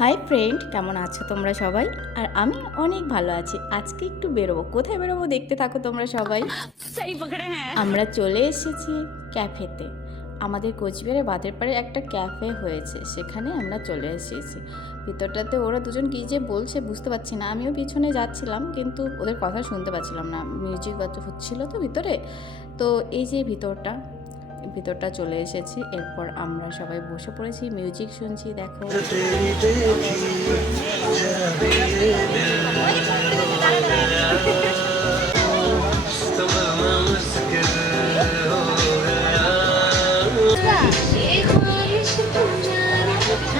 Hi friend, কেমন আছো তোমরা সবাই? আর আমি অনেক ভালো আছি। আজকে একটু বেরোবো। কোথায় বেরোবো দেখতে থাকো তোমরা সবাই। আমরা চলে এসেছি ক্যাফেতে। আমাদের কোচবিহারে বাঁধের পাড়ে একটা ক্যাফে হয়েছে, সেখানে আমরা চলে এসেছি। ভিতরটাতে ওরা দুজন কী যে বলছে বুঝতে পারছি না। আমিও পিছনে যাচ্ছিলাম কিন্তু ওদের কথা শুনতে পাচ্ছিলাম না, মিউজিক হচ্ছিল তো ভিতরে। তো এই যে ভিতরটা চলে এসেছি। এরপর আমরা সবাই বসে পড়েছি, মিউজিক শুনছি। দেখো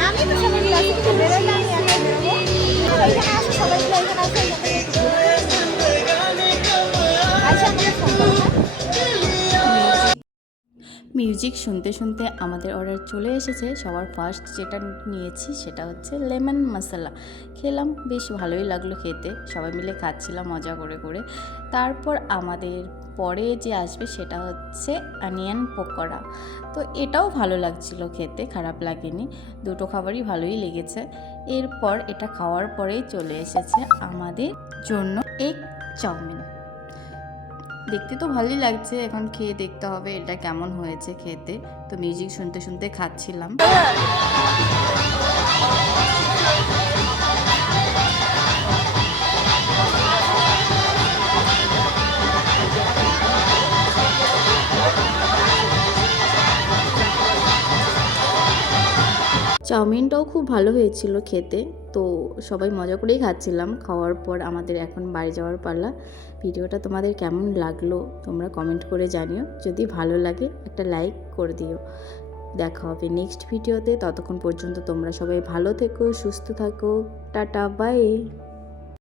আমি তো সবাই ক্লাসে থেকে বেরোলে আমি একা বেরোবো। এখানে আসো, সবাই মিলে এখানে আসো। আচ্ছা, আমাকে ফোন করো। মিউজিক শুনতে শুনতে আমাদের অর্ডার চলে এসেছে। সবার ফার্স্ট যেটা নিয়েছি সেটা হচ্ছে লেমন মশলা। খেলাম, বেশ ভালোই লাগলো খেতে। সবাই মিলে খাচ্ছিলাম মজা করে করে। তারপর আমাদের পরে যে আসবে সেটা হচ্ছে অনিয়ন পকোড়া। তো এটাও ভালো লাগছিল খেতে, খারাপ লাগেনি। দুটো খাবারই ভালোই লেগেছে। এরপর এটা খাওয়ার পরেই চলে এসেছে আমাদের জন্য এগ চাউমিন। দেখতে তো ভালোই লাগছে, এখন খেয়ে দেখতে হবে এটা কেমন হয়েছে খেতে। তো মিউজিক শুনতে শুনতে খাচ্ছিলাম। চাউমিনটাও খুব ভালো হয়েছিল খেতে। তো সবাই মজা করেই খাচ্ছিলাম। খাওয়ার পর আমাদের এখন বাড়ি যাওয়ার পালা। ভিডিওটা তোমাদের কেমন লাগলো তোমরা কমেন্ট করে জানিও। যদি ভালো লাগে একটা লাইক করে দিও। দেখা হবে নেক্সট ভিডিওতে। ততক্ষণ পর্যন্ত তোমরা সবাই ভালো থেকো, সুস্থ থাকো। Ta-ta, by.